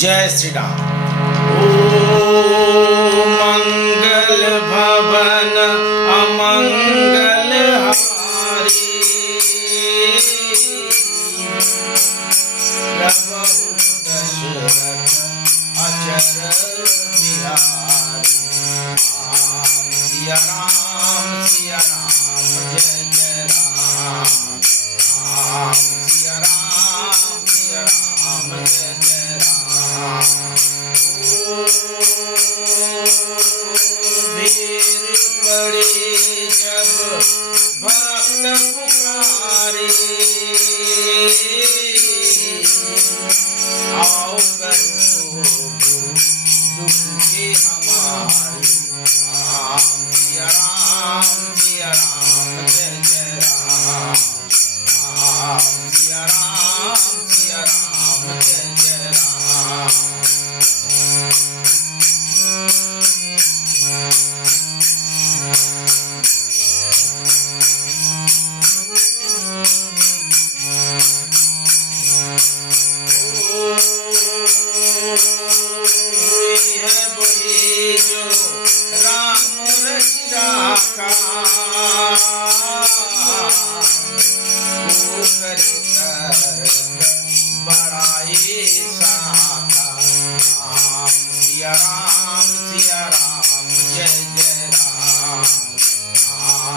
जय श्री राम। ओ मंगल भवन अमंगल हारी, प्रभु दशरथ अचर बिहारी। राम सिया राम जय जय राम। राम सिया राम जय जय राम। भीड़ पड़ी जब भक्त पुकारे, आओ कर दुख के हमारे। राम सिया राम जय जय राम। राम सिया राम जय जय राम। सिया राम जय जय राम।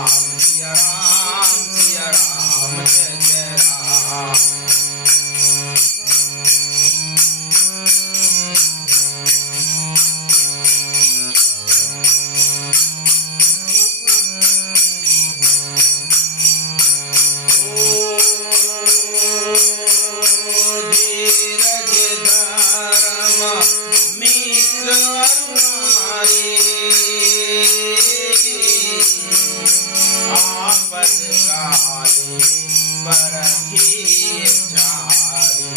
राम सिया राम जय जय राम। आपद काले परखिए चारी।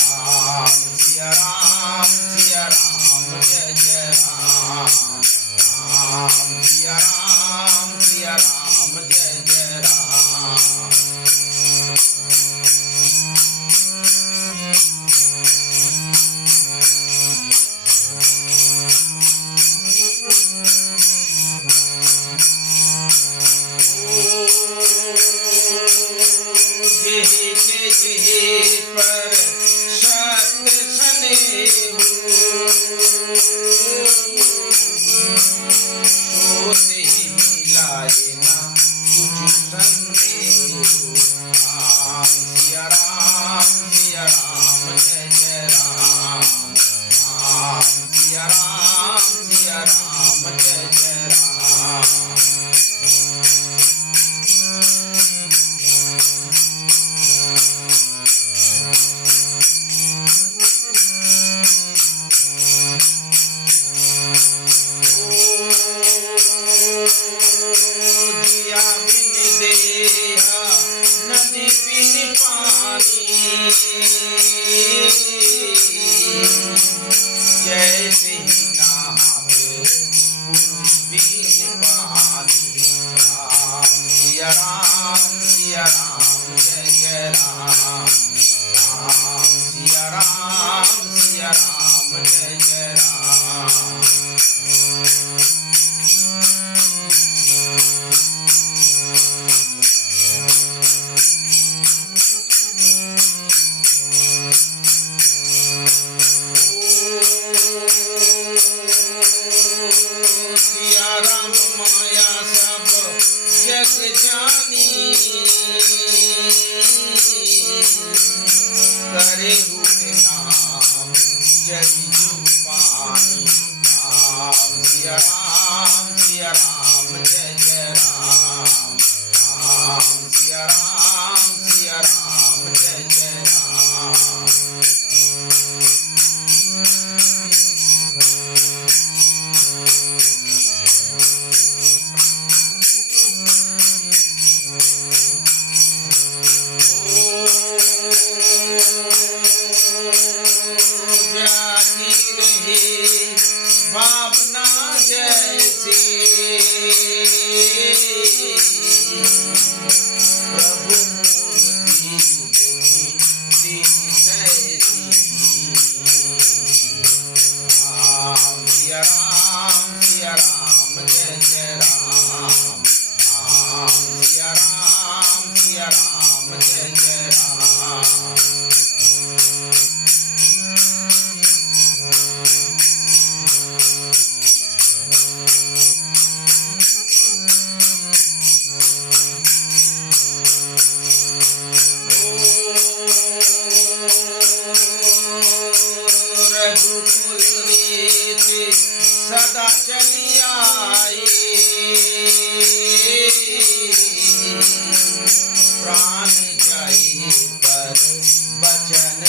राम सिया राम जय जय राम। राम सिया राम जय जय राम। पर सत स्नेहु सोते ही मिलाए ना कुछ संदेहु। राम सिया राम जय जय राम। राम सिया राम जय जय राम। नदी बिन पानी, जैसे ही नावे पुरुष बिन पानी। राम सिया राम जय जय राम। राम सिया राम जय जय राम। राम माया सब जग जानी, करे हुए नाम जग जुग पानी। राम सिया राम जय जय राम। राम सिया राम जय जय राम। भावना जैसी प्रभु मूर्ति देखी तैसी। रघुकुल रीति सदा चली आई, प्राण जाई पर बचन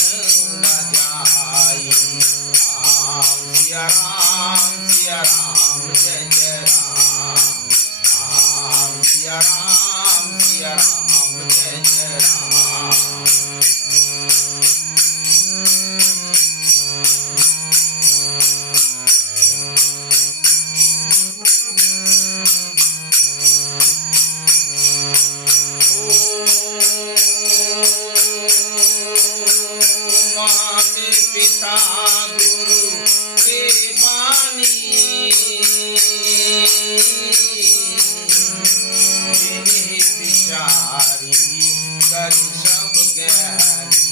न जाई। राम सिया राम जय जय राम, राम सिया राम जय जय राम। माते पिता गुरु के बानी, जिन्हें विचारी कर सब ज्ञानी।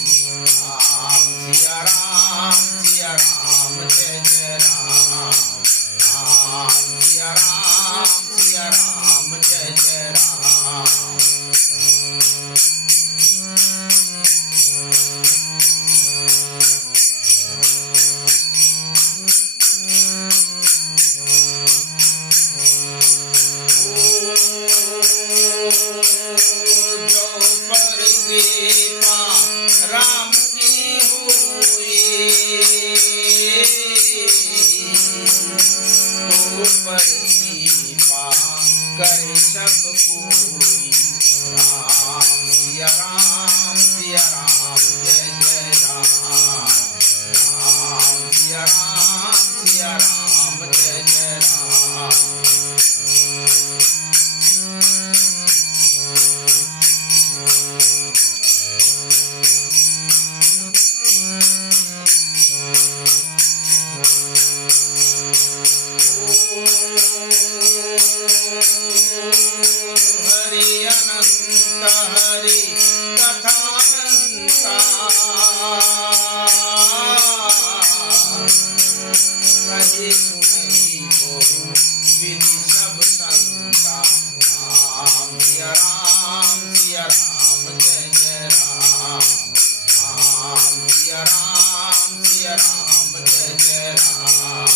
राम सिया राम जय जय राम, राम सिया राम जय जय राम। कृपा राम की हुई, तो पर कृपा करे सब कोई। राम सिया राम जय जय राम, राम सिया राम जय जय राम। हरि अनंत हरि कथानंता, कही सुनई बहु विधि सब संता। राम सिया राम जय जय राम, राम सिया राम जय जय राम।